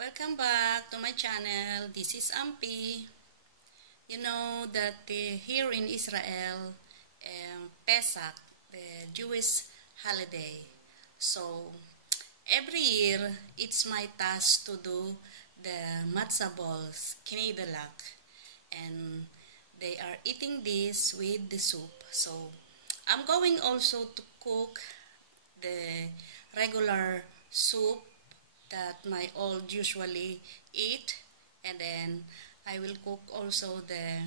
Welcome back to my channel. This is Ampi. You know that here in Israel, Pesach, the Jewish holiday. So every year, it's my task to do the matza balls, kineydalak, and they are eating this with the soup. So I'm going also to cook the regular soup that my old usually eat, and then I will cook also the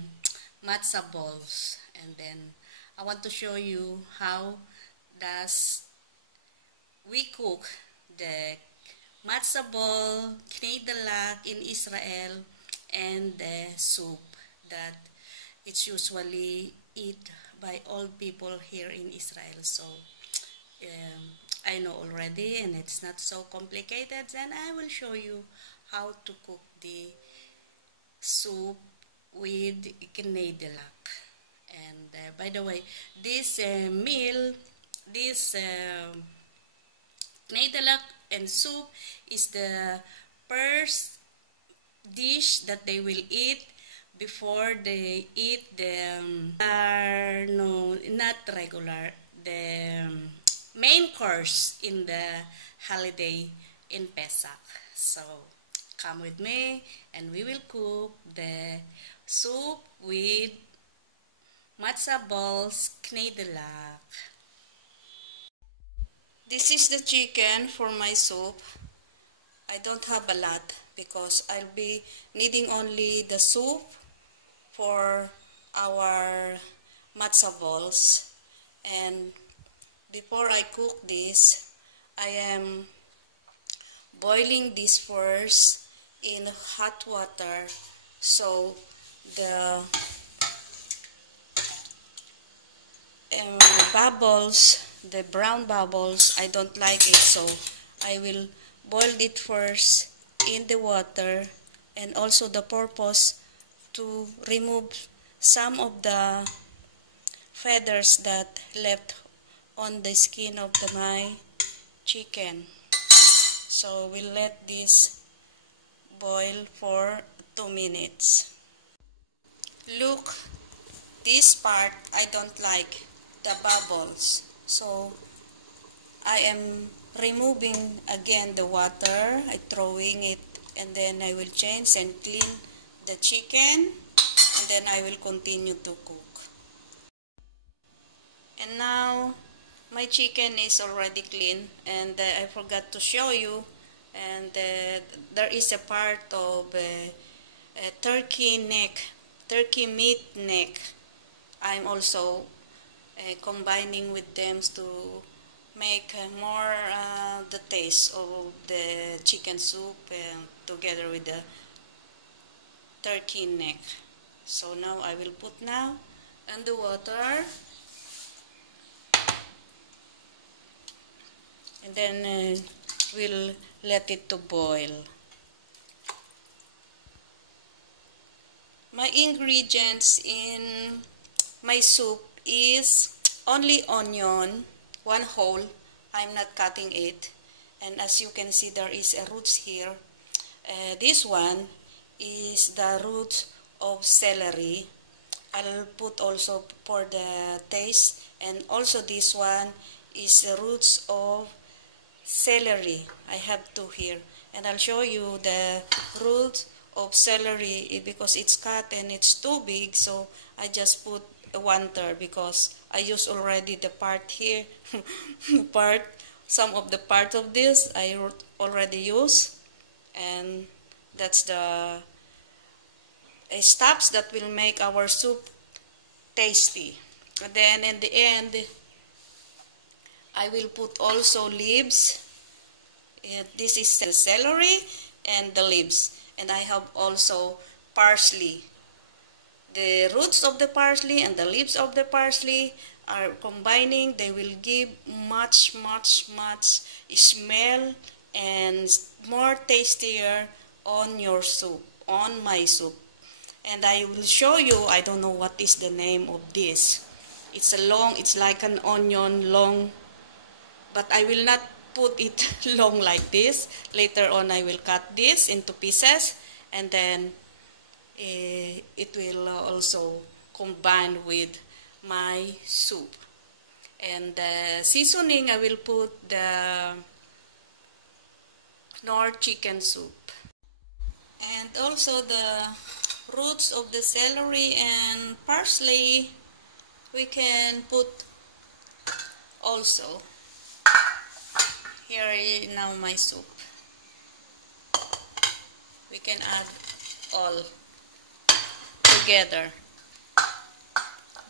matza balls, and then I want to show you how does we cook the matza ball, kineydalak in Israel, and the soup that it's usually eat by all people here in Israel. So I know already, and it's not so complicated, and I will show you how to cook the soup with kineydalak. And by the way, this kineydalak and soup is the first dish that they will eat before they eat the no, not regular, the main course in the holiday in Pesach. So come with me and we will cook the soup with matza balls, kineydalak. This is the chicken for my soup. I don't have a lot because I'll be needing only the soup for our matza balls. And before I cook this, I am boiling this first in hot water, so the bubbles, the brown bubbles, I don't like it, so I will boil it first in the water, and also the purpose to remove some of the feathers that left on the skin of my chicken. So we'll let this boil for 2 minutes. Look, this part I don't like the bubbles, so I am removing again the water, I throwing it, and then I will change and clean the chicken, and then I will continue to cook. And now my chicken is already clean, and I forgot to show you, and there is a part of a turkey meat neck. I'm also combining with them to make more the taste of the chicken soup together with the turkey neck. So now I will put now in the water, and then we'll let it to boil. My ingredients in my soup is only onion, 1 whole. I'm not cutting it, and as you can see, there is a roots here. This one is the roots of celery. I'll put also for the taste, and also this one is the roots of celery. I have 2 here, and I'll show you the root of celery because it's cut and it's too big, so I just put 1/3 because I use already the part here some of the part of this I already use, and that's the stuffs that will make our soup tasty. And then in the end, I will put also leaves. This is the celery and the leaves, and I have also parsley. The roots of the parsley and the leaves of the parsley are combining. They will give much smell and more tastier on your soup, on my soup. And I will show you, I don't know what is the name of this. It's like an onion long, but I will not put it long like this. Later on, I will cut this into pieces, and then it will also combine with my soup. And the seasoning, I will put the Knorr chicken soup. And also the roots of the celery and parsley, we can put also. Here is now my soup. We can add all together.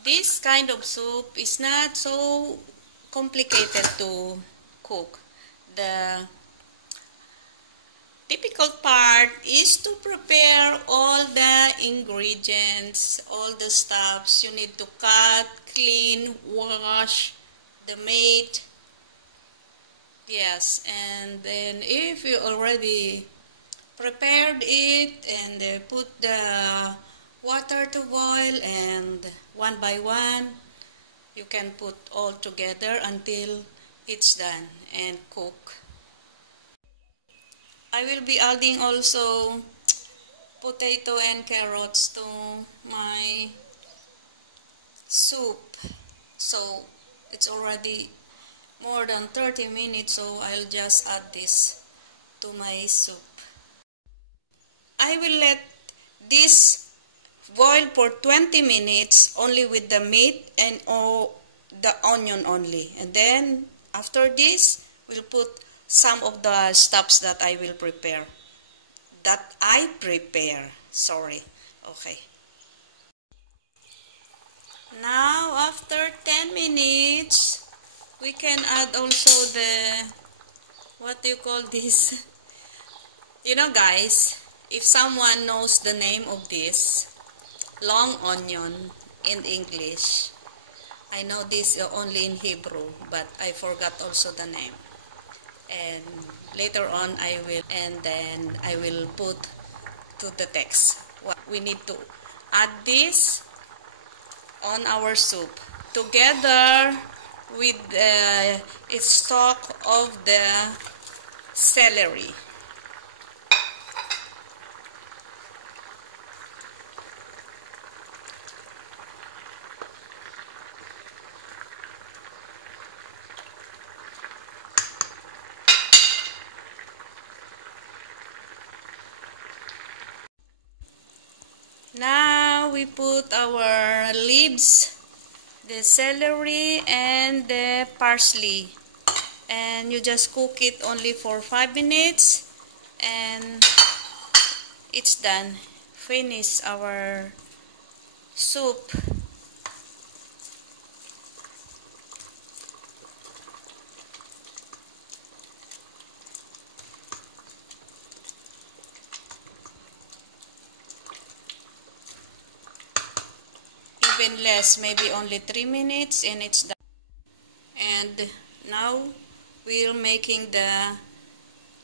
This kind of soup is not so complicated to cook. The difficult part is to prepare all the ingredients, all the stuffs you need to cut, clean, wash the meat. Yes, and then if you already prepared it and put the water to boil, and one by one you can put all together until it's done and cook. I will be adding also potato and carrots to my soup. So it's already more than 30 minutes, so I'll just add this to my soup. I will let this boil for 20 minutes only with the meat and the onion only. And then after this, we'll put some of the stuffs that I will prepare. Sorry. Okay. Now after 10 minutes, we can add also the, what do you call this? You know guys, if someone knows the name of this, long onion in English. I know this only in Hebrew, but I forgot also the name. And later on I will put to the text. We need to add this on our soup together with the stalk of the celery. Now we put our leaves, the celery and the parsley, and you just cook it only for 5 minutes and it's done. Finish our soup. Even less, maybe only 3 minutes and it's done. And now we're making the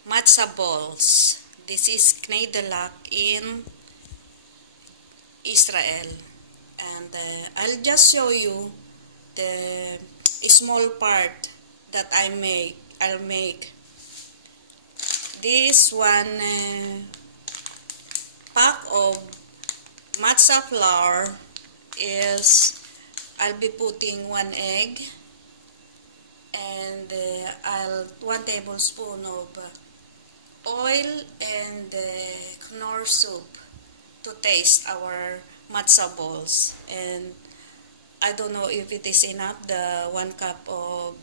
matza balls. This is kineydalak in Israel. And I'll just show you the small part that I'll make. This one pack of matza flour is, I'll be putting 1 egg and 1 tablespoon of oil and Knorr soup to taste our matza balls. And I don't know if it is enough, the 1 cup of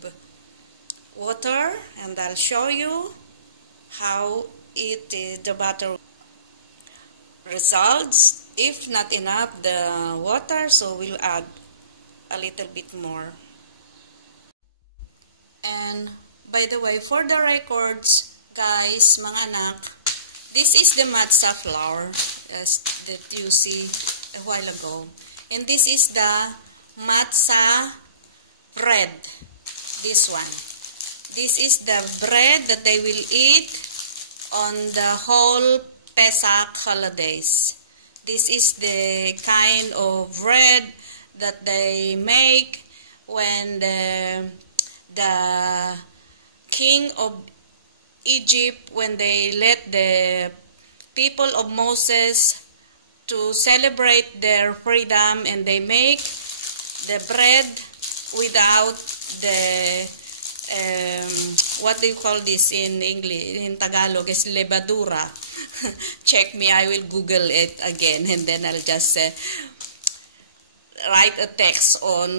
water, and I'll show you how the butter results. If not enough the water, so we'll add a little bit more. And by the way, for the records, guys, mga anak, this is the matza flour as that you see a while ago. And this is the matza bread, this one. This is the bread that they will eat on the whole Pesach holidays. This is the kind of bread that they make when the king of Egypt, when they let the people of Moses to celebrate their freedom, and they make the bread without the what do you call this in English? In Tagalog is levadura. Check me, I will Google it again, and then I'll just write a text on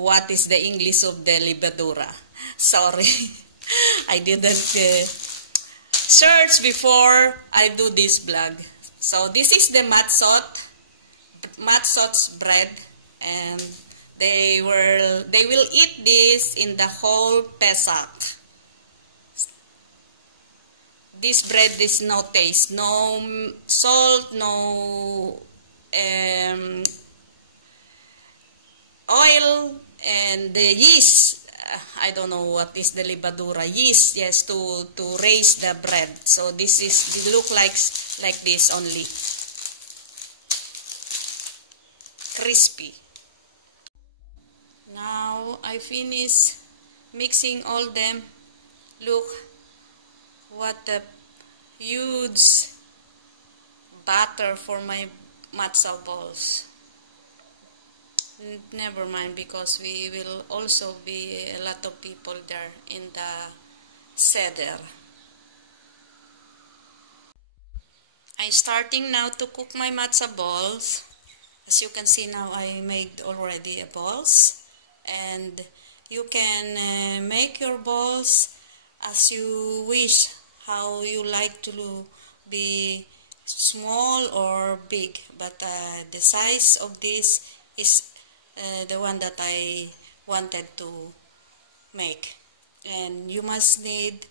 what is the English of the levadura. Sorry, I didn't search before I do this vlog. So this is the matzot's bread, and they will eat this in the whole Pesach. This bread is no taste, no salt, no oil, and the yeast. I don't know what is the levadura. Yeast, yes, to raise the bread. So this is, it look like this only. Crispy. Now I finish mixing all them. Look what the huge batter for my matzo balls. Never mind, because we will also be a lot of people there in the seder. I'm starting now to cook my matzo balls. As you can see now, I made already a balls, and you can make your balls as you wish, how you like to be small or big, but the size of this is the one that I wanted to make. And you must need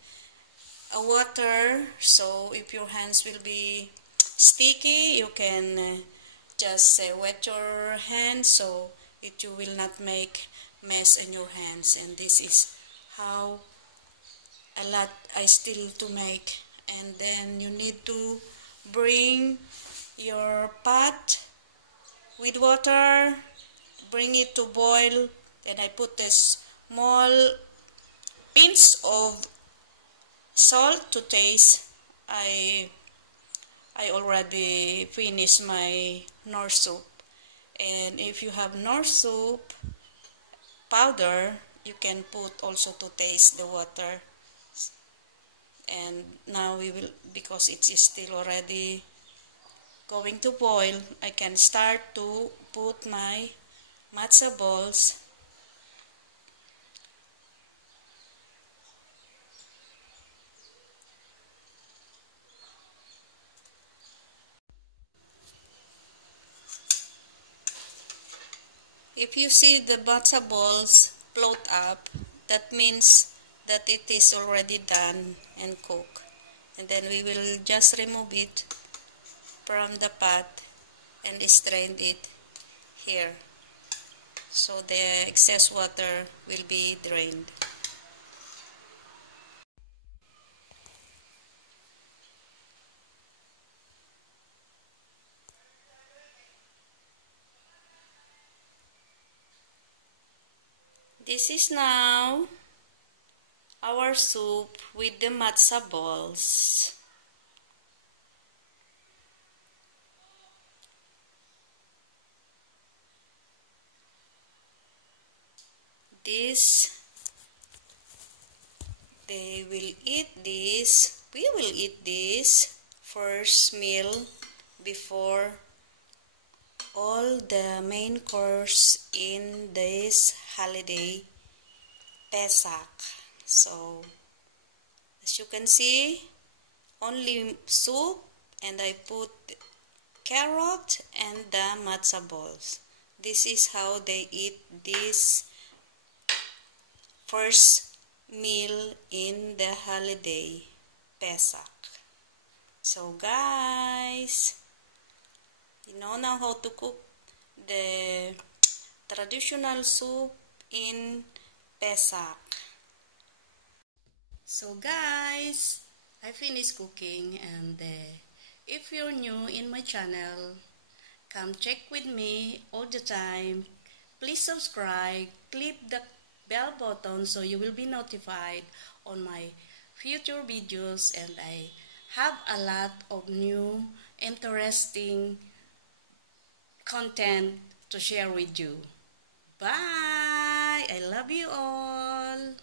a water, so if your hands will be sticky, you can just wet your hands so you will not make mess in your hands. And this is how a lot I still to make. And then you need to bring your pot with water, bring it to boil. Then I put a small pinch of salt to taste. I already finished my nor soup, and if you have nor soup powder, you can put also to taste the water. And now we will, because it is still already going to boil, I can start to put my matzo balls. If you see the matzo balls float up, that means that it is already done and cooked. And then we will just remove it from the pot and strain it here, so the excess water will be drained. This is now our soup with the matzo balls. We will eat this first meal before all the main course in this holiday, Pesach. So, as you can see, only soup, and I put carrot and the matzo balls. This is how they eat this first meal in the holiday, Pesach. So guys, you know now how to cook the traditional soup in Pesach. So guys, I finished cooking, and if you're new in my channel, come check with me all the time. Please subscribe, click the bell button so you will be notified on my future videos, and I have a lot of new interesting content to share with you. Bye! I love you all!